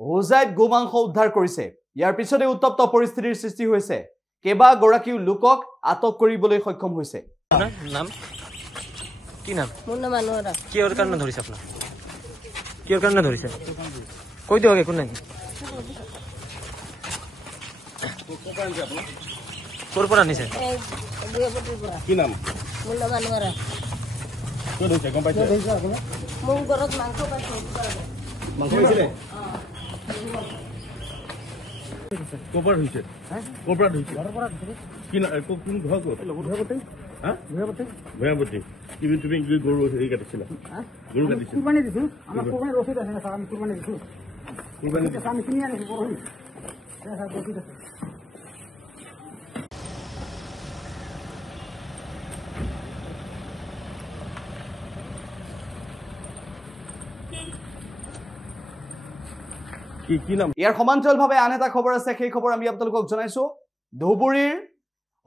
হোজাইত গোমাংস উদ্ধাৰ কৰিছে ইয়াৰ পিছতে উত্তপ্ত পৰিস্থিতিৰ সৃষ্টি হৈছে কেবা গৰাকী লোকক আটক কৰিবলৈ সক্ষম হৈছে নাম কি নাম মুন্না মানোৰা কিহৰ কাৰণে ধৰিছে আপোনাক কিহৰ কাৰণে ধৰিছে কৈ দিয়ক একো নাই ক'ৰ পৰা আনিছে কি নাম মুন্না মানোৰা ক'ত হৈছে গম পাইছে মোৰ ঘৰত মাংস পাইছে মাংস হৈছিলে ক'ৰ হৈছে ক'ৰ পৰা ধৰিছে কি কোন ঘৰ ক'ত ভয়াৱতী তুমি গৰু হেৰি কাটিছিলা গৰু কাটিছিলা কুৰবানি দিছো আমাৰ কুৰবানি ৰচিদ আছে স্যাৰ আমি কুৰবানি দিছো কুৰবানি আমি কিনি আনিছো পৰহি স্যাৰ ৰচিদ আছে কি নাম ইয়াৰ সমান্তৰালভাৱে আন এটা খবৰ আছে সেই খবৰ আমি আপোনালোকক জনাইছো ধুবুৰীৰ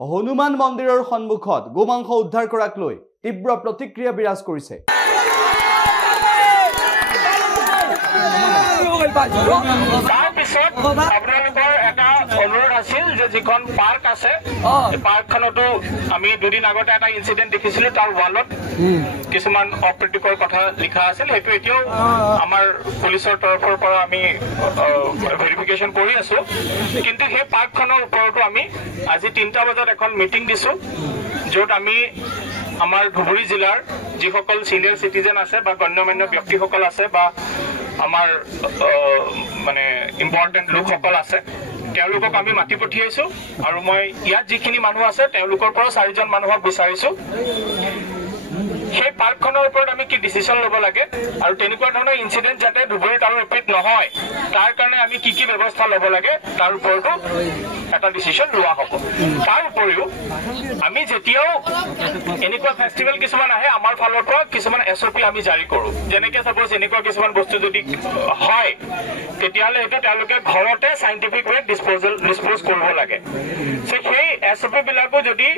হনুমান মন্দিৰৰ সন্মুখত গোমাংস উদ্ধাৰ কৰাক লৈ তীব্ৰ প্ৰতিক্ৰিয়া বিৰাজ কৰিছে আপোনালোকৰ এটা অনুৰোধ আছিল যে যিখন পাৰ্ক আছে পাৰ্কখনতো আমি দুদিন আগতে এটা ইনচিডেণ্ট দেখিছিলো তাৰ ৱালত কিছুমান অপ্ৰীতিকৰ কথা লিখা আছিল সেইটো এতিয়াও আমাৰ পুলিচৰ তৰফৰ পৰা আমি ভেৰিফিকেশ্যন কৰি আছো কিন্তু সেই পাৰ্কখনৰ ওপৰতো আমি আজি 3টা বজাত এখন মিটিং দিছো য'ত আমি আমাৰ ধুবুৰী জিলাৰ যিসকল চিনিয়ৰ চিটিজেন আছে বা গণ্যমান্য ব্যক্তিসকল আছে বা আমাৰ মানে ইম্পৰ্টেণ্ট লোকসকল আছে তেওঁলোকক আমি মাতি পঠিয়াইছো আৰু মই ইয়াত যিখিনি মানুহ আছে তেওঁলোকৰ পৰা 4জন মানুহক বিচাৰিছো সেই পাৰ্কখনৰ ওপৰত আমি কি ডিচিশ্যন ল'ব লাগে আৰু তেনেকুৱা ধৰণৰ ইনচিডেণ্ট যাতে ধুবুৰীত আৰু ৰিপিট নহয় তাৰ কাৰণে আমি কি ব্যৱস্থা ল'ব লাগে তাৰ ওপৰতো এটা ডিচিশ্যন লোৱা হ'ব তাৰ উপৰিও আমি যেতিয়াও এনেকুৱা ফেষ্টিভেল কিছুমান আহে আমাৰ ফালৰ পৰা কিছুমান SOP আমি জাৰি কৰোঁ যেনেকৈ চাপ'জ এনেকুৱা কিছুমান বস্তু যদি হয় তেতিয়াহ'লে সেইটো তেওঁলোকে ঘৰতে চাইণ্টিফিক ৱেত ডিছপ'জ কৰিব লাগে সেই SOP বিলাকো যদি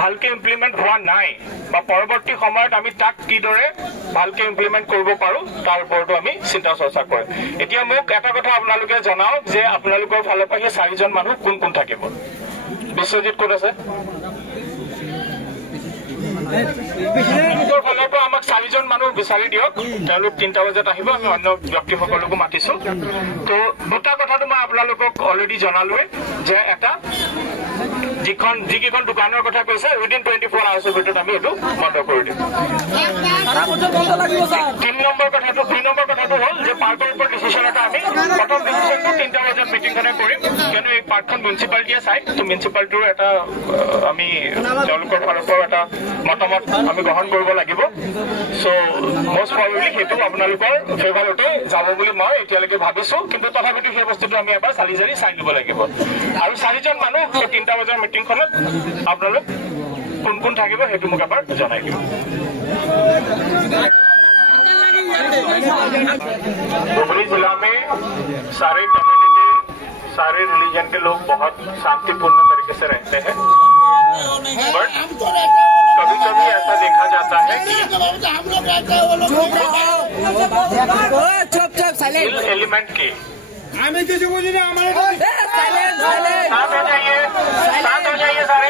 ভালকৈ ইমপ্লিমেণ্ট হোৱা নাই বা পৰৱৰ্তী সময়ত আমি তাক কিদৰে ভালকৈ ইমপ্লিমেণ্ট কৰিব পাৰোঁ তাৰ ওপৰতো আমি চিন্তা চৰ্চা কৰিম এতিয়া মোক এটা কথা আপোনালোকে জনাওক যে আপোনালোকৰ ফালৰ পৰা সেই 4জন মানুহ কোন কোন থাকিব বিশ্বজিৎ ক'ত আছে ফালৰ পৰা আমাক 4জন মানুহ বিচাৰি দিয়ক তেওঁলোক 3টা বজাত আহিব আমি অন্য ব্যক্তিসকলকো মাতিছো তো দুটা কথাটো মই আপোনালোকক অলৰেডি জনালোৱে যে এটা যিকেইখন দোকানৰ কথা কৈছে উইদিন 24 আৱাৰ্ছৰ ভিতৰত আমি এইটো বন্ধ কৰি দিম 3 নম্বৰ কথাটো হ'ল যে পাৰ্কৰ ওপৰত ডিচিশ্যন এটা আমি প্ৰথম ডিচিশ্যনটো 3টা বজাত মিটিংখনে কৰিম কিয়নো এই পাৰ্কখন মিউনিচিপালিটিয়ে চাই তো মিউনিচিপালিটিৰ এটা আমি তেওঁলোকৰ ফালৰ পৰা এটা মতামত আমি গ্ৰহণ কৰিব লাগিব চ' মষ্ট প্ৰবেবলি সেইটো আপোনালোকৰ ফেভাৰতে যাব বুলি মই এতিয়ালৈকে ভাবিছো কিন্তু তথাপিতো সেই বস্তুটো আমি এবাৰ চালি জাৰি চাই দিব লাগিব আৰু 4জন মানুহ 3টা বজাৰ মিটিংখনত আপোনালোক কোন কোন থাকিব সেইটো মোক এবাৰ জনাই দিব धुबरी जिला में सारे कम्युनिटी सारे रिलीजन के लोग बहुत शांतिपूर्ण तरीके से रहते हैं बट कभी कभी ऐसा देखा जाता है कि एलिमेंट की शांत हो जाइए सारे